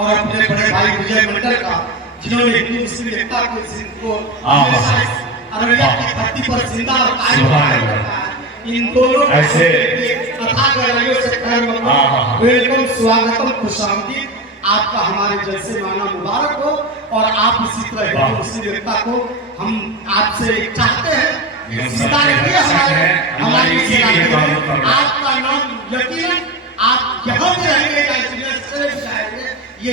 और अपने बड़े भाई विजय मंडल का, जिन्होंने हिंदू मुस्लिम एकता को अररिया की धरती पर जिंदा और कायम रखा है। इन दोनों ऐसे वेलकम, स्वागतम, खुशामदीद। आपका हमारे जलसे माना मुबारक हो और आप इसी तरह हिंदू मुस्लिम एकता को हम आपसे चाहते हैं। आपका नाम यकीनन आप यहाँ पे रहेंगे, ये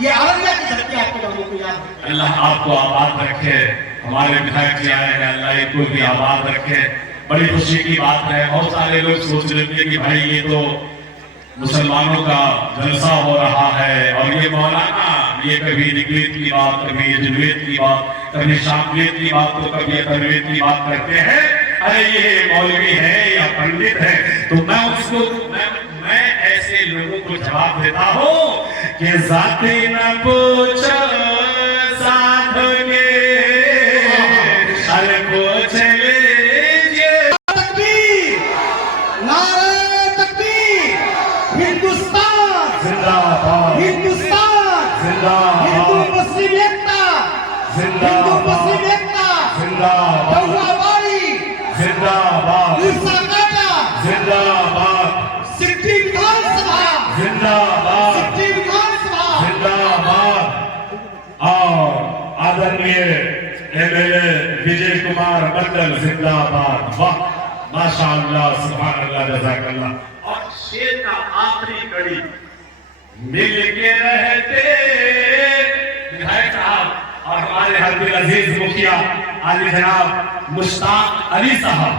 ये अररिया की धरती आपके नामों को याद है। अल्लाह आपको आबाद रखे, हमारे विधायक जी आए हैं, अल्लाह इनको भी आबाद रखे। बड़ी खुशी की बात है। बहुत सारे लोग सोच रहे थे कि भाई ये तो मुसलमानों का जलसा हो रहा है और ये मौलाना ये कभी ऋग्वेद की बात, कभी यजुर्वेद की बात, कभी सामवेद की बात, तो कभी अथर्ववेद की बात करते हैं। अरे ये मौलवी है या पंडित है? तो मैं उसको मैं ऐसे लोगों को जवाब देता हूँ कि जाते न पूछो साधु के, अरे पूछ लीजिए। तकबीर, नारे तकबीर, हिंदुस्तान जिंदाबाद, हिंदुस्तान जिंदाबाद, हिंदू मुस्लिम एकता, हिंदू मुस्लिम एकता जिंदाबाद, बहुआबादी जिंदाबाद, ईसा काटा जिंदाबाद, सिट्टी विधानसभा जिंदाबाद, सिट्टी विधानसभा जिंदाबाद। और आदरणीय एमएलए विजय कुमार मंडल जिंदाबाद। वाह, माशाअल्लाह, सुभान अल्लाह, जज़ाकल्लाह। और शेर का आखिरी कड़ी मिल के रहते विधायक साहब और हमारे हरदिल अजीज मुखिया आली जनाब मुश्ताक अली साहब,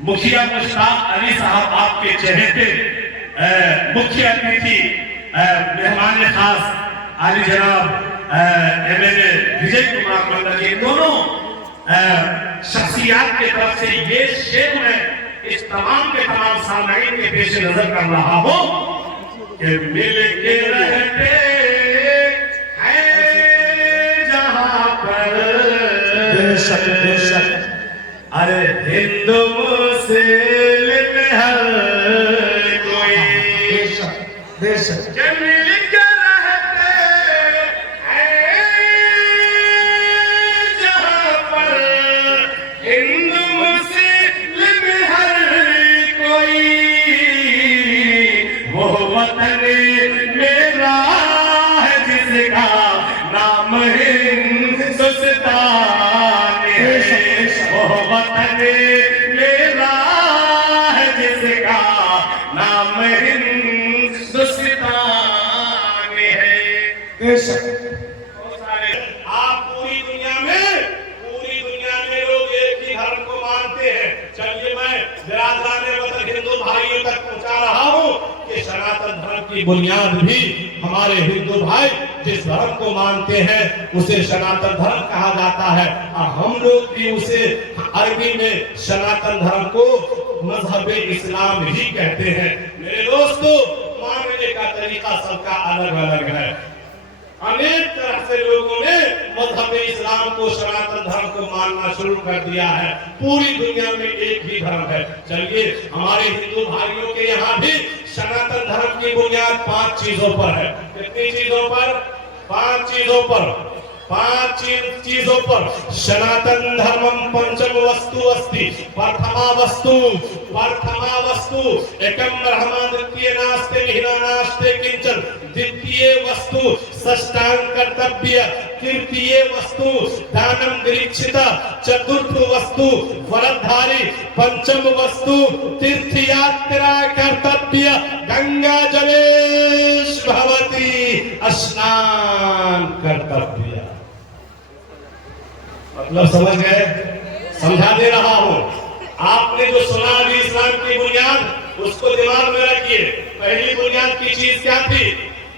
मुखिया मुश्ताक अली साहब, आपके चहेते मुख्य अतिथि मेहमान खास आली जनाब एमएलए विजय कुमार मंडल, ये दोनों शख्सियात के तरफ से ये शेर में इस तमाम के तमाम सामईन के पेश नजर कर रहा हो कि मिल के रहते हैं जहां पर, बेशक बेशक, अरे हिंदू मुस्लिम हर कोई, बेशक बेशक, के मिल के रहते हैं जहां पर, हिंदू मुस्लिम हर कोई, वो वतन मेरा है जिसका नाम हिंदुस्तान है, वो वतन मेरा है जिसका नाम हिंदुस्तान है। बेशक। आप पूरी दुनिया में लोग एक ही धर्म को मानते हैं। चलिए मैं बिरादराने वतन हिंदू भाइयों तक पहुंचा रहा हूँ कि सनातन धर्म की बुनियाद भी हमारे हिंदू भाई जिस धर्म को मानते हैं उसे सनातन धर्म कहा जाता है और हम लोग भी उसे अरबी में सनातन धर्म को मजहब इस्लाम ही कहते हैं। मेरे दोस्तों, मानने का तरीका सबका अलग अलग है। अनेक तरह से लोगों ने मजहब इस्लाम को सनातन धर्म को मानना शुरू कर दिया है। पूरी दुनिया में एक ही धर्म है। चलिए हमारे हिंदू भाइयों के यहाँ भी सनातन धर्म की बुनियाद 5 चीजों पर है। कितनी चीजों पर? 5 चीजों पर। 5 चीजों पर। सनातन धर्मम पंचम वस्तु अस्ति। प्रथमा वस्तु एकम ब्रह्म, द्वितीय नास्ते विहीना नास्ते किंचन, द्वितीय वस्तु षष्टांग कर्तव्य, तृतीय वस्तु दानम दीक्षित, चतुर्थ वस्तु व्रतधारी, पंचम वस्तु तीर्थयात्रा कर्तव्य, गंगा जलेश भवती, स्नान कर्तव्य। मतलब समझ गए? समझा दे रहा हूं। आपने जो सुना अभी इस्लाम की बुनियाद, उसको दिमाग में रखिए। पहली बुनियाद की चीज क्या थी?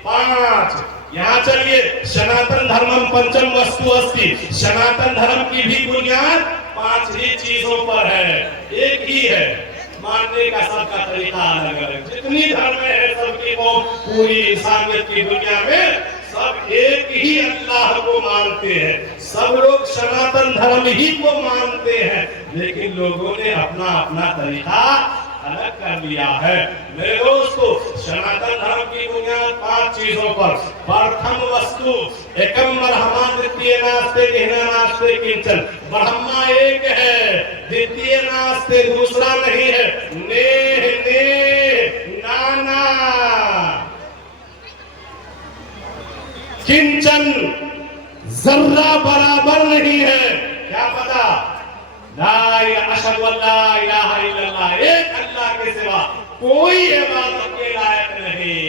5। यहाँ चलिए, सनातन धर्मम पंचम वस्तु अस्ति। सनातन धर्म की भी बुनियाद 5 ही चीजों पर है, एक ही है। मानने का सबका तरीका अलग अलग। जितनी धर्म है सबकी को पूरी इंसानियत की दुनिया में सब एक ही अल्लाह को मानते हैं। सब लोग सनातन धर्म ही को मानते हैं, लेकिन लोगों ने अपना अपना तरीका अलग कर लिया है। मेरे दोस्तों, सनातन धर्म की बुनियाद 5 चीजों पर। प्रथम वस्तु एकम ब्रह्मा, द्वितीय नास्ते गहना नास्ते किंचन। ब्रह्मा एक है, द्वितीय नास्ते दूसरा नहीं है, नेह नेह नाना किंचन जर्रा बराबर नहीं है। क्या पता? ला इलाहा इल्लल्लाह, एक अल्लाह के सिवा कोई इबादत के लायक नहीं।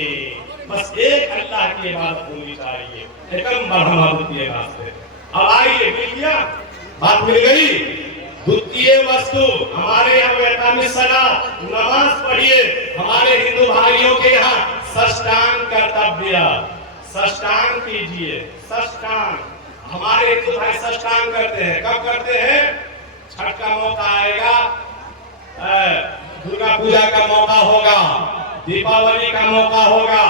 बस एक अल्लाह की इबादत होनी चाहिए। एकम ब्रह्मा द्वितीय नास्ते। अब आइए, मिल गया, बात मिल गई। द्वितीय वस्तु हमारे यहाँ वैतामी सला नमाज पढ़िए। हमारे हिंदू भाइयों के यहाँ साष्टांग कर्तव्य, साष्टांग कीजिए। साष्टांग, हमारे हिंदू भाई साष्टांग करते हैं। कब करते हैं? छठ का मौका आएगा, दुर्गा पूजा का मौका होगा, दीपावली का मौका होगा,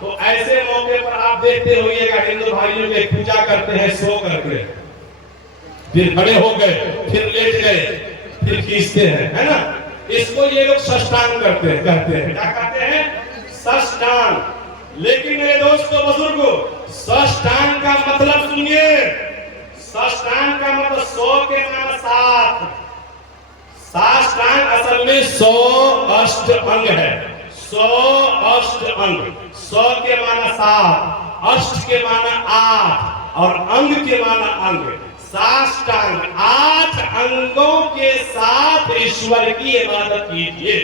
तो ऐसे मौके पर आप देखते होइएगा हिंदू भाइयों के पूजा करते हैं सो करके, फिर खड़े हो गए, फिर लेट गए, फिर खींचते हैं, है ना? इसको ये लोग साष्टांग करते हैं। क्या कहते हैं? साष्टांग। लेकिन मेरे दोस्तों बुजुर्गों, साष्टांग का मतलब सुनिए। साष्टांग का मतलब 100 के माना 7। साष्टांग असल में 100 अष्ट अंग है। 100 अष्ट अंग, 100 के माना 7, अष्ट के माना 8 और अंग के माना अंग। साष्टांग 8 अंगों के साथ ईश्वर की इबादत कीजिए।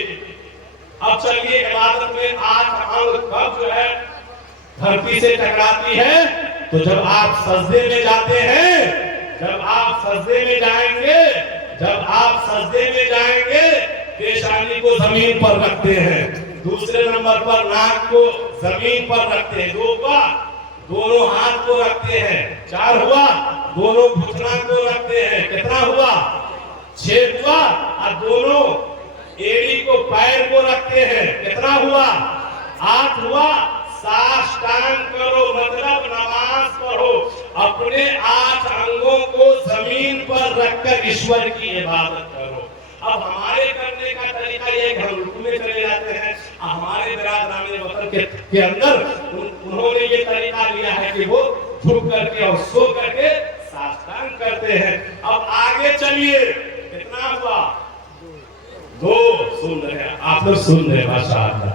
अब चलिए, इबादत में 8 अंग कब जो है धरती से टकराती है? तो जब आप सजदे में जाते हैं, जब आप सजदे में जाएंगे, जब आप सजदे में जाएंगे, पेशानी को जमीन पर रखते हैं। दूसरे नंबर पर नाक को जमीन पर रखते हैं। 2 हुआ, दोनों हाथ को रखते हैं। 4 हुआ, दोनों घुटना को रखते हैं। कितना हुआ? 6 हुआ, और दोनों एड़ी को, पैर को रखते हैं। कितना हुआ? 8 हुआ। साष्टांग करो मतलब नमाज पढ़ो, अपने 8 अंगों को जमीन पर रखकर ईश्वर की इबादत करो। अब हमारे करने का तरीका ये, हम रुकू में चले जाते हैं। हमारे बिरादरान वतन के अंदर उन्होंने ये तरीका लिया है कि वो झुक करके और सो करके साष्टांग करते हैं। अब आगे चलिए, कितना हुआ? 2 सुन रहे हैं आप लोग, सुन रहे हैं, माशाअल्लाह,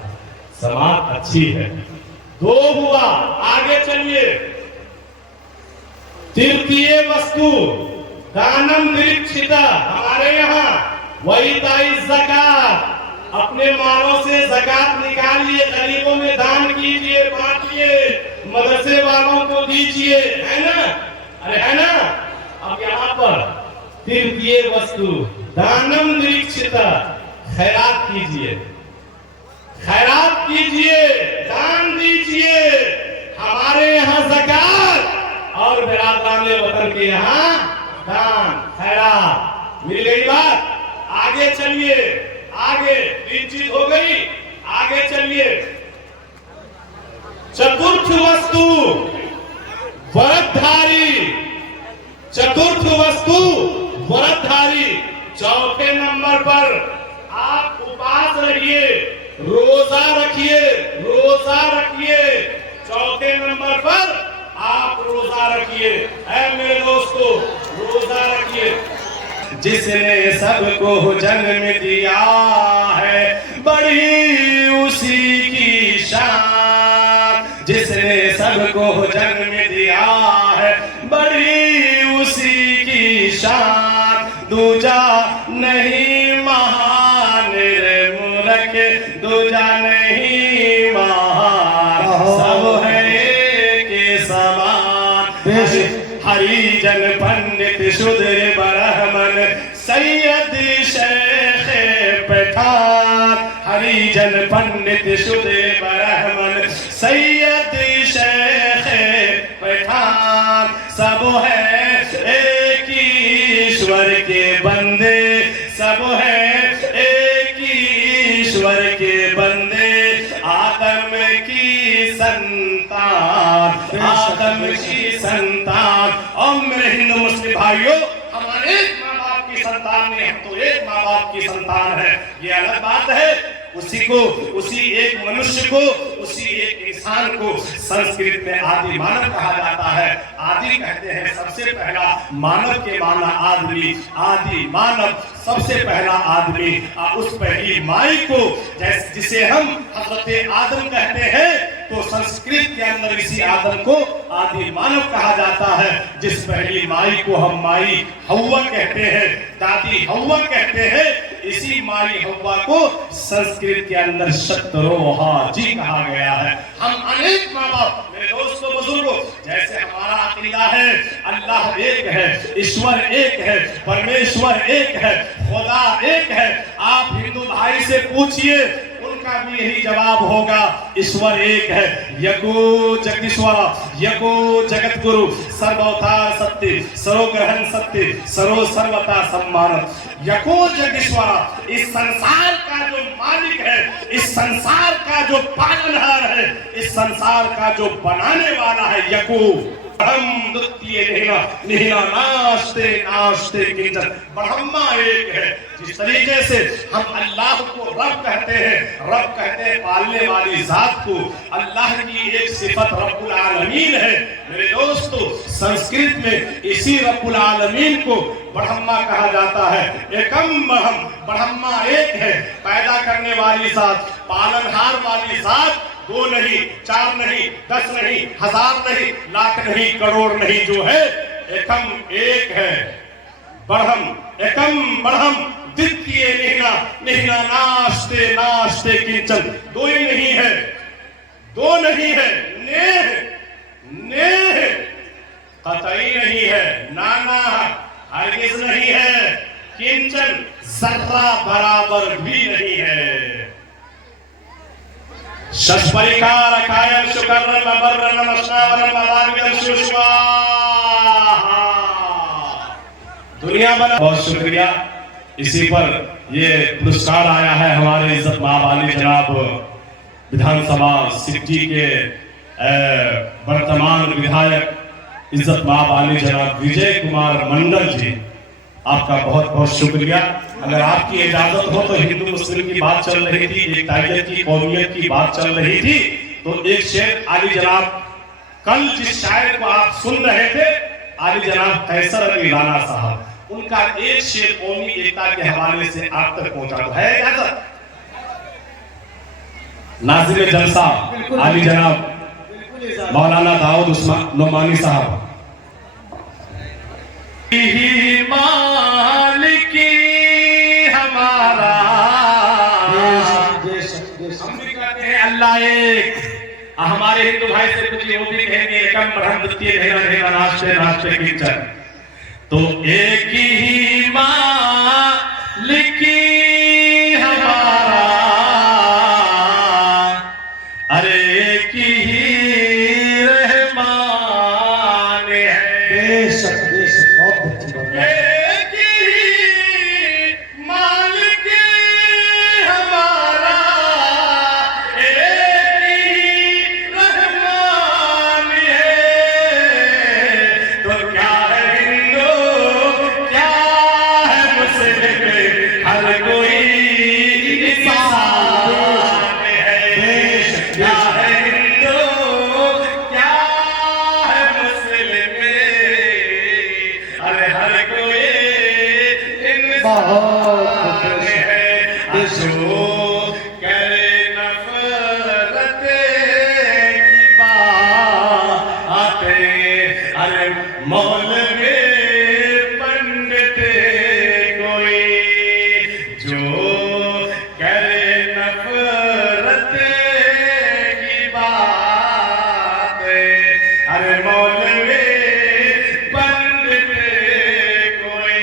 समाज अच्छी है। 2 हुआ। आगे चलिए, तृतीय वस्तु दानम निरीक्षिता। हमारे यहाँ वही दाई ज़कात, अपने मालों से ज़कात निकालिए, गरीबों में दान कीजिए, बांटिए, मदरसे वालों को दीजिए, है ना? अरे है ना? अब यहाँ पर तृतीय वस्तु दानम निरीक्षिता, खैरात कीजिए, खैरात कीजिए, दान दीजिए। हमारे यहाँ ज़कात और बिरादरान वतन के यहाँ दान, खैरात। मिल गई बात? आगे चलिए, आगे 3 चीज हो गई। आगे चलिए, चतुर्थ वस्तु व्रतधारी। चतुर्थ वस्तु व्रतधारी। चौथे नंबर पर आप उपवास रहिए, रोजा रखिए, रोजा रखिए। चौथे नंबर पर आप रोजा रखिए। ऐ मेरे दोस्तों, रोजा रखिए। जिसने सबको जन्म दिया है, बड़ी उसी की शान। जिसने सबको जन्म दिया है, बड़ी उसी की शान। दूजा नहीं महान रे मूर्ख, दूजा नहीं महान, सब है एक समान। हरिजन पंडित शूद्र ब्राह्मण सैयद शेख पठान। हरिजन पंडित शूद्र ब्राह्मण सैयद शेख पठान, सब है एक ईश्वर के बंदे, सब है एक ईश्वर के बंदे। आदम की संतान, आदम की संतान। और मेरे हिंदू मुस्लिम भाइयों, हमारे एक माँ बाप की संतान नहीं, हम तो एक माँ बाप की संतान है, ये अलग बात है। उसी एक मनुष्य को, उसी एक इंसान को संस्कृत में आदि मानव कहा जाता है। आदि कहते हैं सबसे पहला, मानव के माना आदमी, आदि मानव सबसे पहला आदमी। उस पहली माई को जिसे हम हजरत आदम कहते हैं, तो संस्कृत के अंदर इसी आदम को आदि मानव कहा जाता है। जिस पहली माई को हम माई हव्वा कहते हैं, दादी हव्वा कहते हैं, इसी माई हव्वा को संस्कृत के अंदर शतरोहा जी कहा गया है। हम अनेक माँ बाप, मेरे दोस्तों बुजुर्गों, जैसे हमारा अकीदा है अल्लाह एक है, ईश्वर एक है, परमेश्वर एक है, खुदा एक है। आप हिंदू भाई से पूछिए, उनका भी यही जवाब होगा, ईश्वर एक है। यको जगदीश्वर, यको जगत गुरु, सर्वोधार सत्य, सर्वग्रहण सत्य, सर्व सर्वता सम्मान। यको जगदीश्वर, इस संसार का जो मालिक है, इस संसार का जो पालनहार है, इस संसार का जो बनाने वाला है, यको हम द्वितीय निहिना नास्ते नास्ते किंचन, ब्रह्मा एक है। जिस तरीके से हम अल्लाह को रब कहते हैं, रब कहते हैं पालने वाली जात को, अल्लाह की एक सिफत रब्बुल आलमीन है। मेरे दोस्तों, संस्कृत में इसी रब्बुल आलमीन को ब्रह्मा कहा जाता है। एकम ब्रह्म, ब्रह्मा एक है, पैदा करने वाली जात, पालनहार वाली जात, 2 नहीं, 4 नहीं, 10 नहीं, 1000 नहीं, लाख नहीं, करोड़ नहीं, जो है एकम एक है। ब्रह्म एकम ब्रह्म, द्वितीय निहिना निहिना नास्ते नास्ते किंचन, 2 ही नहीं है, 2 नहीं है, नेह कतई नहीं है, नाना हरगिज नहीं है, किंचन जर्रा बराबर भी नहीं है। शस्परिकार कायम शुकर्म बर्रम नमस्कारम अवानिकम सुष्वाहा। दुनिया बना, बहुत शुक्रिया। इसी पर ये पुरस्कार आया है हमारे इज्जत महावाली जनाब विधानसभा सिटी के वर्तमान विधायक इज्जत महावाली जनाब विजय कुमार मंडल जी, आपका बहुत बहुत शुक्रिया। अगर आपकी इजाजत हो तो हिंदू मुस्लिम की बात चल रही थी, एकतायत की, कौमियत की बात चल रही थी, तो एक शेर आली जनाब, कल जिस शायर को आप सुन रहे थे, आली जनाब कैसर अली राणा साहब, उनका एक शेर कौमी एकता के हवाले से आप तक पहुंचा तो है इजाजत? नाज़िम जलसा आली जनाब मौलाना दाऊद उस्मान नोमानी साहब। मालिकी हमारा, हम भी कहते हैं अल्लाह एक। हमारे हिंदू भाई से कुछ वो भी कहेंगे एकम ब्रह्म द्वितीय निहिना नास्ते नास्ते किंचन, तो एक ही मालिकी हमारा, अरे एक ही रहमान है। बेशक बेशक, बहुत अच्छी बात है। एक ही मालिक हमारा, एक ही रहमान है। तो क्या है हिंदू, क्या है मुस्लिम, हर कोई इंसान है। क्या है हिंदू, क्या है मुस्लिम, अरे हर कोई इंसान है। जो करे नफरत की बात, अरे मौलवी पंडित कोई, जो करे नफरत की बात, अरे मौलवी पंडित कोई,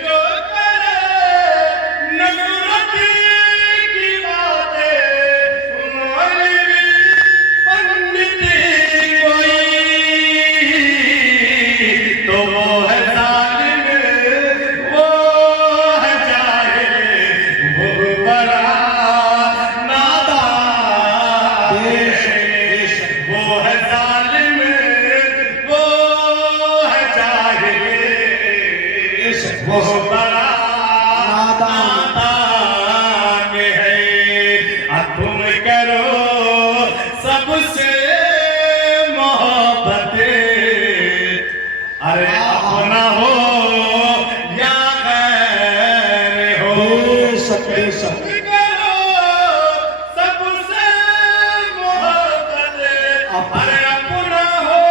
जो करे नफरत की बात, मौलवी पंडित कोई, तो वो है जालिम, वो है जाहिल, वो बड़ा नादान है। वो है जालिम, वो है जाहिल, वो बड़ा नादान सबसे मोहब्बतें, अरे अपना हो या गैर हो, बेशक सबसे मोहब्बतें, अरे अपना हो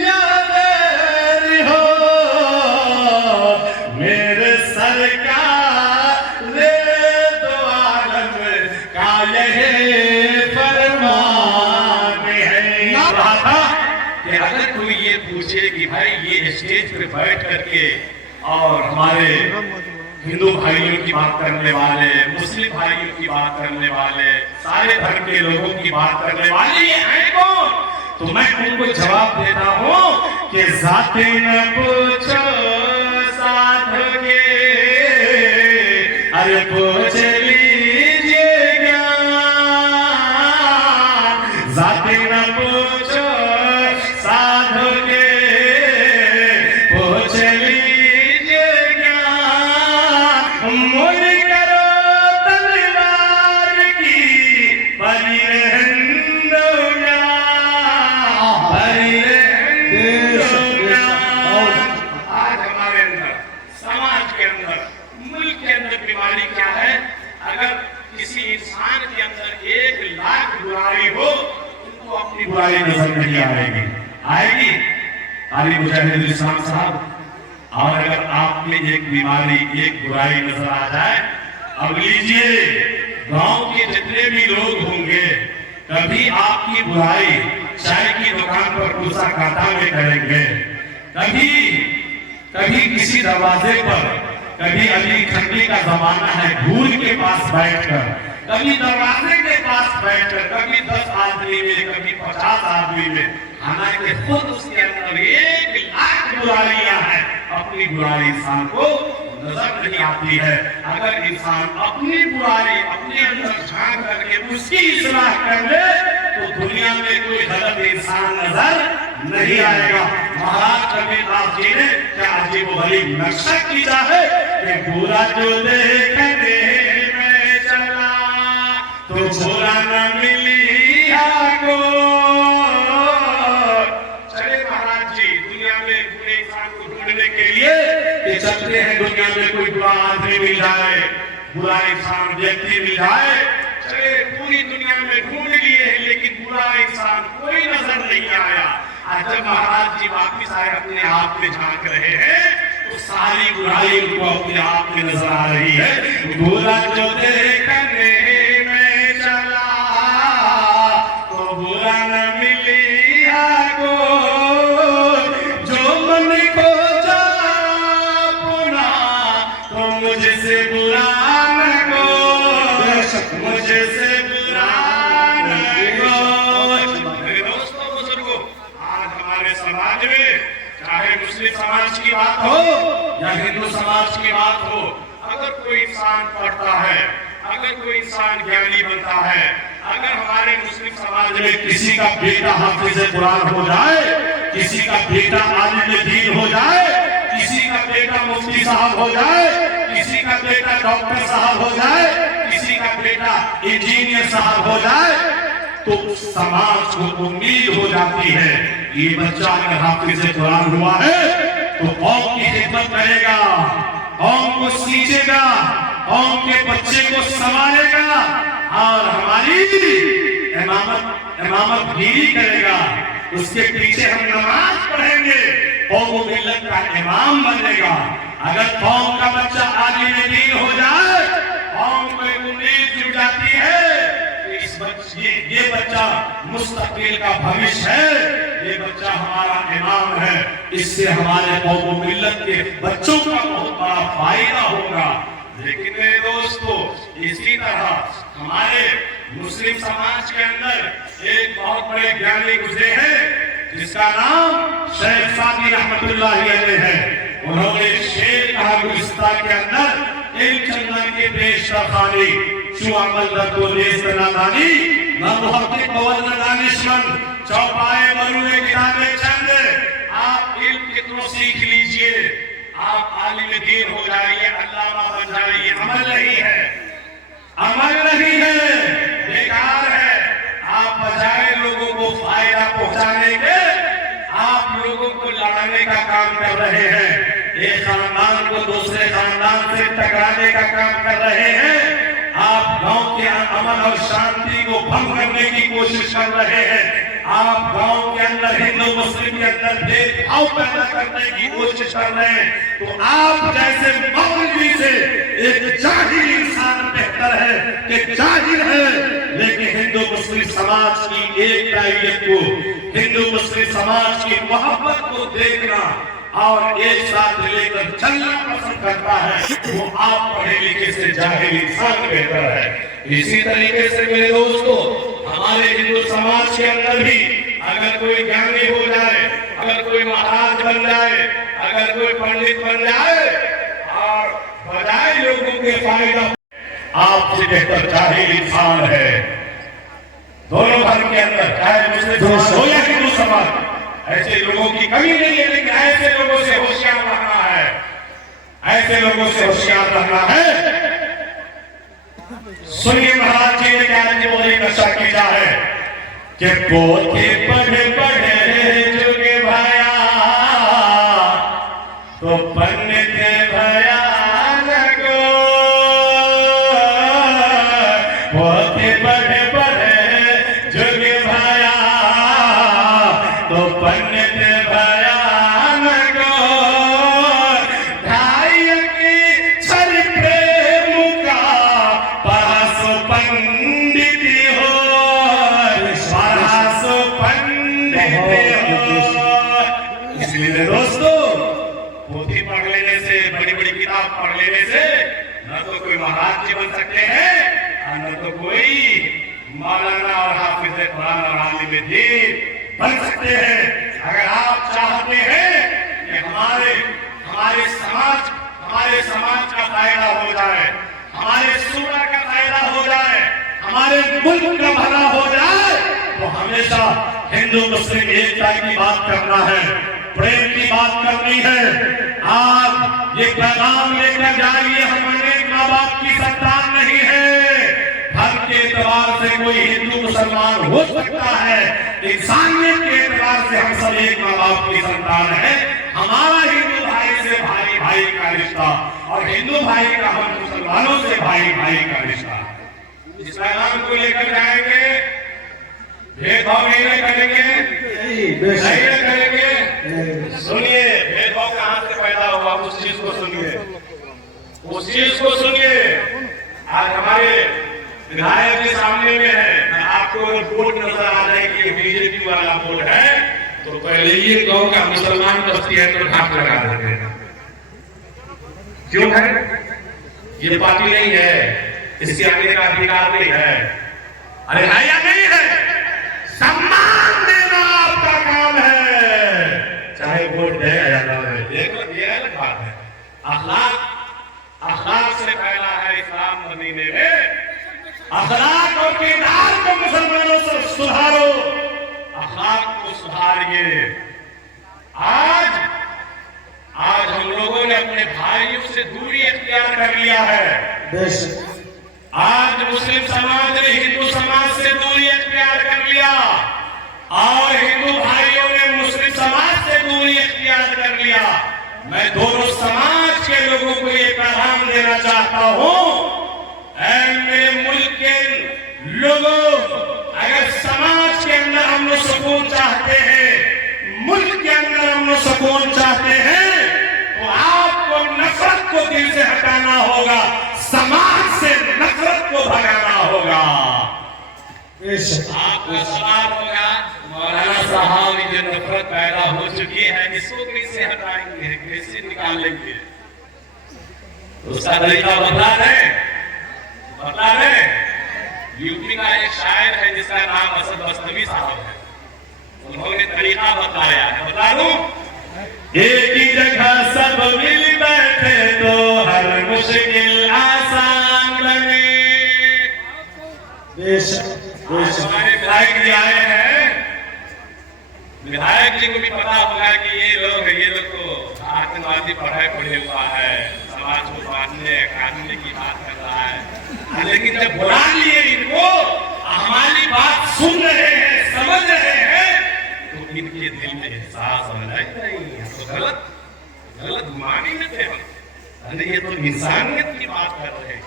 या गैर हो, मेरे सरकार रे दो आलम का यही फरमान है। कहा था कि अगर कोई ये पूछे कि भाई ये स्टेज पे बैठ करके और हमारे हिंदू भाइयों की बात करने वाले, मुस्लिम भाइयों की बात करने वाले, सारे धर्म के लोगों की बात करने वाले ये हैं कौन, तो मैं उनको जवाब देता हूँ कि जाते न पूछो साधु के, अरे पूछ लीजिएगा, जाते न पूछो साधु के, पूछ लीजिएगा, मोरी करो तलवार की बनी रहूंगा, बनी रहूंगा। आज हमारे अंदर, समाज के अंदर, मुल्क के अंदर बीमारी क्या है? अगर किसी इंसान के अंदर 1 लाख बुराई हो, उनको अपनी बुराई नजर नहीं आएगी। आएगी अली मुजाहिदुल इस्लाम साहब। और अगर आप में एक बीमारी, एक बुराई नजर आ जाए, अब लीजिए गांव के जितने भी लोग होंगे, कभी आपकी बुराई चाय की दुकान पर गुस्सा काटा में करेंगे, कभी किसी दरवाजे पर, कभी अली खंडी का जमाना है, घूर के पास बैठकर, कभी दरवाजे के पास बैठकर, कभी 10 आदमी में, कभी 50 आदमी में, हालांकि खुद उसके अंदर 1 लाख बुराइयां हैं, अपनी बुराई इंसान को नजर नहीं आती है। अगर इंसान अपनी बुराई अपने अंदर झांक करके उसकी इस्लाह कर ले, तो दुनिया में कोई गलत इंसान नजर नहीं आएगा। महाराज कबीरदास जी ने क्या अजीब व गरीब नक्शा किया है कि बुरा जो देखने में चला, तो बुरा न मिली आपको। चले महाराज जी दुनिया में बुरे इंसान को ढूंढने के लिए कि चलते हैं, दुनिया में कोई बुरा आदमी मिल जाए, बुरा इंसान व्यक्ति मिल जाए, चले पूरी दुनिया में ढूंढ लिए हैं, लेकिन बुरा इंसान कोई नजर नहीं आया। आज जब महाराज जी वापिस आए, अपने आप में झांक रहे हैं, तो सारी बुराई उनको अपने आप में नजर आ रही है। बुरा जो देखने में चला, तो बुरा न मिली आपको, जो मन को जा पुना, तो मुझसे बुरा न को, मुझसे बुरा न को। मेरे दोस्तों बुजुर्गों, आज हमारे समाज में, चाहे मुस्लिम समाज की बात हो या हिंदू समाज की बात हो, अगर कोई इंसान पढ़ता है, अगर कोई इंसान ज्ञानी बनता है, अगर हमारे मुस्लिम समाज में किसी का बेटा हाफिज कुरान हो जाए, किसी का बेटा आलिम दीन हो जाए, किसी का बेटा मुफ्ती साहब हो जाए, किसी का बेटा डॉक्टर साहब हो जाए, किसी का बेटा इंजीनियर साहब हो जाए, तो समाज को उम्मीद हो जाती है ये बच्चा अगर हाफिज कुरान हुआ है तो कौम की खिदमत करेगा, कौम को सींचेगा, कौम के बच्चे को संभालेगा और हमारी इमामत गिरी करेगा। उसके पीछे हम नमाज पढ़ेंगे, कौम मिल्लत का इमाम बनेगा। अगर कौम का बच्चा आलिम दीन हो जाए, कौम को उम्मीद जुट जाती है ये बच्चा मुस्तकबिल का भविष्य है, ये बच्चा हमारा इमाम है, इससे हमारे कौम मिल्लत के बच्चों का बहुत बड़ा फायदा होगा। लेकिन मेरे दोस्तों, इसी तरह हमारे मुस्लिम समाज के अंदर एक बहुत बड़े ज्ञानी गुजरे हैं जिसका नाम शेख सादी रहमतुल्लाह अलैह है। उन्होंने शेर कहा गुलिस्तान के अंदर इन चंदन के पेश खाली शु अमल रतो देश नादानी न मुहब्बत पवन दानिशमंद चौपाए मरुए किताबे चंद। आप इल्म कितनों सीख लीजिए, आप आलिम दीन हो जाइए, अल्लामा बन जाइए, अमल नहीं है, अमल नहीं है, बेकार है। आप बजाय लोगों को फायदा पहुंचाने के आप लोगों को लड़ाने का काम कर रहे हैं। एक खानदान को दूसरे खानदान से टकराने का काम कर रहे हैं। आप गांव के अमन और शांति को भंग करने की कोशिश कर रहे हैं। आप गांव के अंदर हिंदू मुस्लिम के अंदर भेदभाव पैदा करने की कोशिश कर रहे हैं। तो आप जैसे मौलवी से एक जाहिल इंसान बेहतर है कि जाहिल है, लेकिन हिंदू मुस्लिम समाज की एकता को, हिंदू मुस्लिम समाज की मोहब्बत को देखना और एक साथ लेकर चलना पसंद करता है, वो आप पढ़े लिखे से जाहिल इंसान बेहतर है। इसी तरीके से मेरे दोस्तों, हमारे हिंदू समाज के अंदर भी अगर कोई ज्ञानी हो जाए, अगर कोई महाराज बन जाए, अगर कोई पंडित बन जाए और बजाय लोगों के फायदा, आपसे बेहतर जाहिल इंसान है। दोनों धर्म के अंदर, चाहे मुस्लिम समाज हो या हिंदू समाज, ऐसे लोगों की कमी नहीं है, लेकिन ऐसे लोगों से होशियार रहना है, ऐसे लोगों से होशियार रहना है। सुनिए महाराज जी ने क्या बोले नशा किया है कि पोते पढ़े पढ़े जुगे भाया तो पंडित भया को, पोते पढ़े पढ़े जुगे भाया तो पंडित भया को, ढाई की छल प्रेम का परसो पंडित हो, परसो पंडित हो। इसलिए दोस्तों, पोथी पढ़ लेने से, बड़ी बड़ी किताब पढ़ लेने से न तो कोई महाराज जी बन सकते हैं और न तो कोई मौलाना और हाफिज कुरान और आलिम दीन बन सकते हैं। अगर आप चाहते हैं कि हमारे समाज का फायदा हो जाए, हमारे सूबा का फायदा हो जाए, हमारे मुल्क का भला हो जाए, तो हमेशा हिंदू मुस्लिम एकता की बात करना है, प्रेम की बात करनी है। आप ये पैगाम लेकर जाइए, हम अनेक माँ बाप की संतान नहीं है। धर्म के एतबार से कोई हिंदू मुसलमान हो सकता है, इंसानियत के एतबार से हम सब एक माँ बाप की संतान है। हमारा हिंदू भाई से भाई भाई का रिश्ता और हिंदू भाई का हम मुसलमानों से भाई भाई का रिश्ता। इस पैगाम को लेकर जाएंगे, भेदभाव नहीं करेंगे, नहीं करेंगे। सुनिए, भेदभाव कहां से पैदा हुआ, उस चीज को सुनिए, उस चीज को सुनिए। आज हमारे विधायक के सामने में है, आपको वोट नजर आ जाए कि बीजेपी वाला वोट है, तो पहले ये गांव का मुसलमान बस्ती है तो घाट लगा देते हैं। क्यों है? ये पार्टी नहीं है, इसके आगे का अधिकार नहीं है। अरे है या नहीं है? सम्मान देना आपका काम है, चाहे वोट दे या ना दे, ये अलग बात है। अखलाक से फैला है इस्लाम मदीने में। अखलाक और किरदार को मुसलमानों से सुधारो, अखलाक को सुधारिए। आज हम लोगों ने अपने भाइयों से दूरी इख्तियार कर लिया है। आज मुस्लिम समाज ने हिंदू समाज से दूरी इख्तियार कर लिया और हिंदू भाइयों ने मुस्लिम समाज से दूरी इख्तियार कर लिया। मैं दोनों समाज के लोगों को ये पैगाम देना चाहता हूं, मेरे मुल्क के लोगों, अगर समाज के अंदर अमन सुकून चाहते हैं, मुल्क के अंदर अमन सुकून चाहते हैं, तो आपको नफरत को दिल से हटाना होगा, समाज से नफरत को भगाना होगा। आपका सवाल होगा, मौलाना साहब, ये नफरत पैदा हो चुकी है, इसको कैसे हटाएंगे, कैसे निकालेंगे? उसका तरीका बता रहे। यूपी का एक शायर है जिसका नाम असद बस्तवी साहब है, उन्होंने तरीका बताया है, बता दूं? एक ही जगह सब मिल बैठे तो हर मुश्किल आसान बने। हमारे विधायक जी आए हैं, विधायक जी को भी पता होगा कि ये लोग तो आतंकवादी पढ़े हुआ है, समाज को बांटने काटने की बात कर रहा है, लेकिन जब बुला लिए इनको, हमारी बात सुन रहे हैं, समझ रहे हैं, तो इनके दिल में एहसास होना नहीं, तो गलत मान ही नहीं हम। अरे ये तो इंसानियत की बात कर रहे हैं,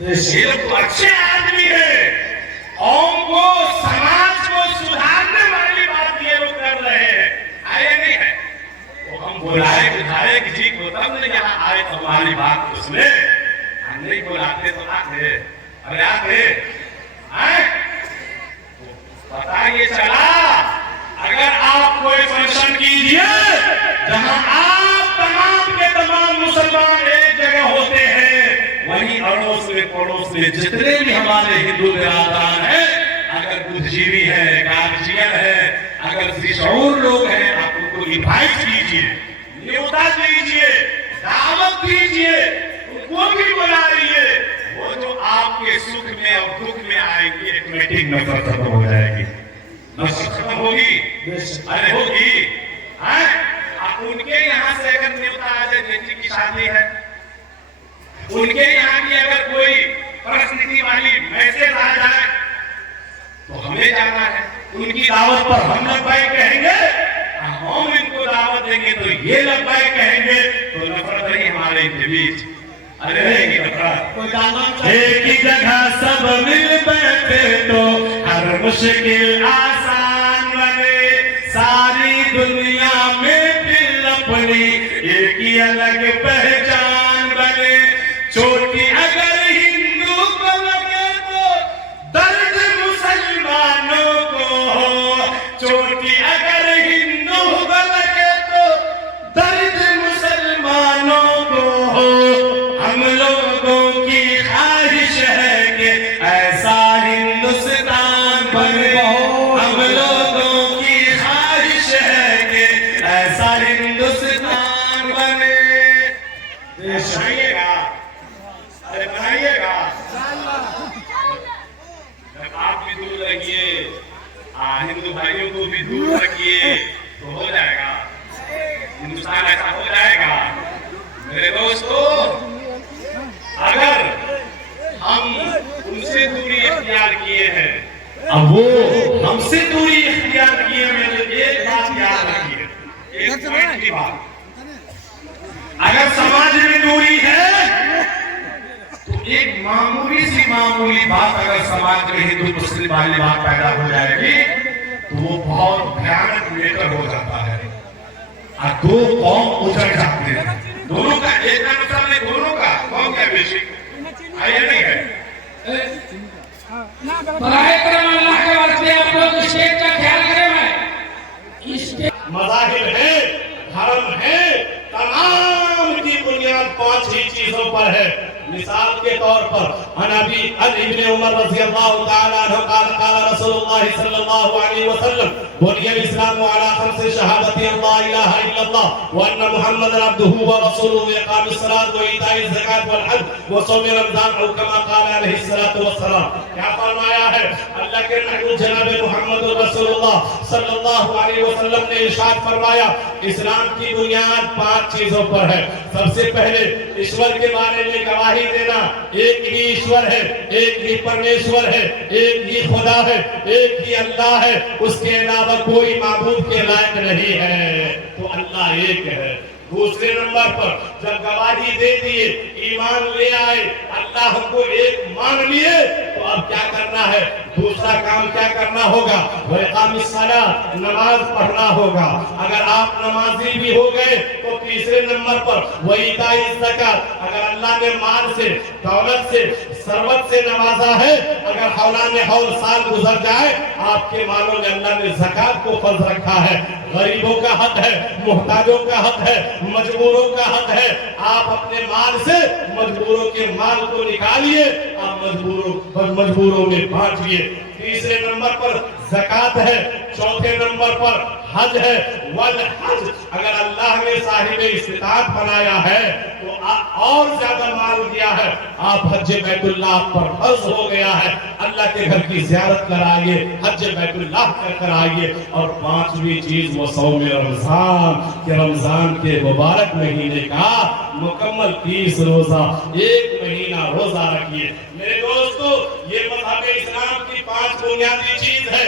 ये लोग तो अच्छे आदमी है, कौम को समाज को सुधारने वाली बात ये लोग कर रहे हैं, आए नहीं है तो हम बुलाए बुझाए किसी को तब नहीं यहाँ आए तो हमारी बात को सुने, हम नहीं बुलाते तो आते, अरे आते आए तो पता ये चला अगर आप कोई फंक्शन कीजिए जहां आप तमाम के तमाम मुसलमान एक जगह होते हैं, वहीं अड़ोस में पड़ोस में जितने भी हमारे हिंदू बिरादरान हैं, अगर बुद्धिजीवी है, गार्जियन है, अगर जिशऊर लोग हैं, आप उनको इनवाइट कीजिए, न्योता दीजिए, दावत दीजिए, उनको भी बुला लीजिए, वो जो आपके सुख में और दुख में आएंगे, एक मीटिंग नफरत खत्म हो जाएगी, नफरत खत्म होगी, अरे होगी, उनके यहाँ से अगर न्योता आ जाए, बेटी की शादी है, उनके यहाँ की अगर कोई परिस्थिति वाली मैसेज आ जाए तो हमें जाना है, उनकी दावत पर हम लब्बाई कहेंगे, हम इनको दावत देंगे तो ये लब्बाई कहेंगे, तो नफरत नहीं हमारे इनके बीच, अरे रहेगी नफरत। एक ही जगह सब मिल बैठे तो हर मुश्किल आसान बने, सारी दुनिया में फिर अपनी एक ही अलग पहचान बने, चोटी अगर हिंदू को लगे तो दर्द मुसलमानों को हो, चोटी अगर हिंदू को लगे तो दर्द मुसलमानों को हो, हम लोगों की ख्वाहिश है कि ऐसा हिंदुस्तान बने, हम लोगों की ख्वाहिश है कि ऐसा हिंदुस्तान बने। अरे बनाइएगा, आप भी दूर रखिए, हिंदू भाइयों को भी दूर रखिए, तो हो जाएगा, हिंदुस्तान ऐसा हो जाएगा। मेरे दोस्तों, अगर हम उनसे दूरी इख्तियार किए हैं, अब वो हमसे दूरी इख्तियार किए हैं, तो एक बात याद रखिए, एक पॉइंट की बात, अगर समाज में दूरी है एक मामूली बात अगर समाज में हिंदू मुस्लिम वाली बात पैदा हो जाएगी तो वो बहुत भयानक लेकर हो जाता है, और दो कौम उजड़ जाते हैं, दोनों का एक का मतलब नहीं, दोनों का कौम का बेसिक आया नहीं है। अल्लाह के वास्ते आप लोग स्टेट का ख्याल करें, मैं मज़ाहिब है, धर्म है, तमाम की बुनियाद 5 ही चीजों पर है। मिसाल के तौर पर अनबी इब्न उमर रज़ियल्लाहु ताला अन्हु क़ाल रसूलुल्लाह सल्लल्लाहु अलैहि वसल्लम बुनियल इस्लामु अला 5 शहादती अल्ला इलाहा इल्लल्लाह व अन्न मुहम्मदन अब्दुहु व रसूलुहु व इक़ामिस सलात व ईताइज़ ज़कात वल हज व सौम रमज़ान औ कमा क़ाल अलैहि सलातु वस्सलाम। क्या फरमाया है अल्लाह के नबी जनाब मुहम्मद रसूलुल्लाह सल्लल्लाहु अलैहि वसल्लम ने इरशाद फरमाया, इस्लाम की बुनियाद 5 चीजों पर है। सबसे पहले ईश्वर के बारे में गवाही देना, एक ही ईश्वर है, एक ही परमेश्वर है, एक ही खुदा है, एक ही अल्लाह है, उसके अलावा कोई माबूद के लायक नहीं है, तो अल्लाह एक है। दूसरे नंबर पर जब गवाही दे दिए, ईमान ले आए, अल्लाह को एक मान लिए, तो अब क्या करना है, दूसरा काम क्या करना होगा, वइक़ामिस सलात, नमाज पढ़ना होगा। अगर आप नमाजी भी हो गए तो तीसरे नंबर पर वईताइज़ ज़कात, अगर अल्लाह ने माल से, दौलत से, सरवत से नवाजा है, अगर हौलाने हौल साल गुजर जाए, आपके मालों में अल्लाह ने ज़कात को फर्ज रखा है, गरीबों का हक है, मुहताजों का हक है, मजबूरों का हक है, आप अपने माल से मजबूरों के माल को निकालिए, आप मजबूरों में बांटिए। तीसरे नंबर पर ज़कात है, चौथे नंबर पर हज है, वल हज, अगर अल्लाह ने साहिब इस्तिताअत बनाया है तो और ज्यादा माल दिया है, आप हज बैतुल्लाह पर फर्ज हो गया है, अल्लाह के घर की ज़ियारत कराइए, हज बैतुल्लाह कराइए। और 5वीं चीज वो सौम रमजान, कि रमजान के मुबारक महीने का मुकम्मल 30 रोजा, 1 महीना रोजा रखिए। मेरे दोस्तों, ये मज़हब इस्लाम की 5 बुनियादी चीज है।